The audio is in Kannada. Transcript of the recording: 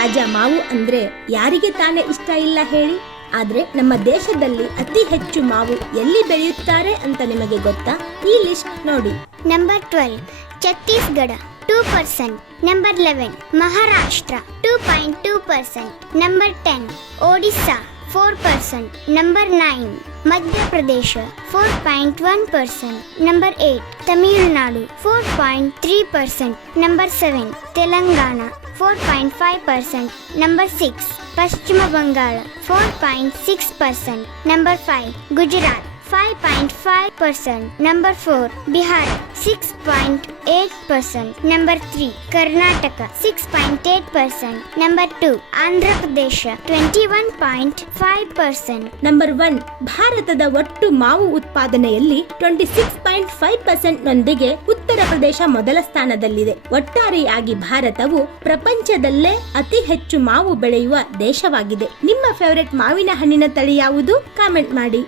ರಾಜ ಮಾವು ಅಂದ್ರೆ ಯಾರಿಗೆ ತಾನೇ ಇಷ್ಟ ಇಲ್ಲ ಹೇಳಿ. ಆದ್ರೆ ನಮ್ಮ ದೇಶದಲ್ಲಿ ಅತಿ ಹೆಚ್ಚು ಮಾವು ಎಲ್ಲಿ ಬೆಳೆಯುತ್ತಾರೆ ಅಂತ ನಿಮಗೆ ಗೊತ್ತಾ? ಈ ಲಿಸ್ಟ್ ನೋಡಿ. Number 12 Chhattisgarh 2%. Number 11 Maharashtra 2.2%. Number 10 Odisha 4%. Number 9 Madhya Pradesh 4.1%. Number 8 Tamil Nadu 4.3%. Number 7 Telangana 4.5%. Number 6 Paschima Bangala 4.6%. Number 5 Gujarat 5.5%. Number 4 Bihar 6.8%. Number 3 Karnataka 6.8%. Number 2 Andhra Pradesh 21.5%. Number 1 ಭಾರತದ ಒಟ್ಟು ಮಾವು ಉತ್ಪಾದನೆಯಲ್ಲಿ 26.5% ನೊಂದಿಗೆ ಉತ್ತರ ಪ್ರದೇಶ ಮೊದಲ ಸ್ಥಾನದಲ್ಲಿದೆ. ಒಟ್ಟಾರೆಯಾಗಿ ಭಾರತವು ಪ್ರಪಂಚದಲ್ಲೇ ಅತಿ ಹೆಚ್ಚು ಮಾವು ಬೆಳೆಯುವ ದೇಶವಾಗಿದೆ. ನಿಮ್ಮ ಫೇವರೆಟ್ ಮಾವಿನ ಹಣ್ಣಿನ ತಳಿ ಯಾವುದು? ಕಾಮೆಂಟ್ ಮಾಡಿ.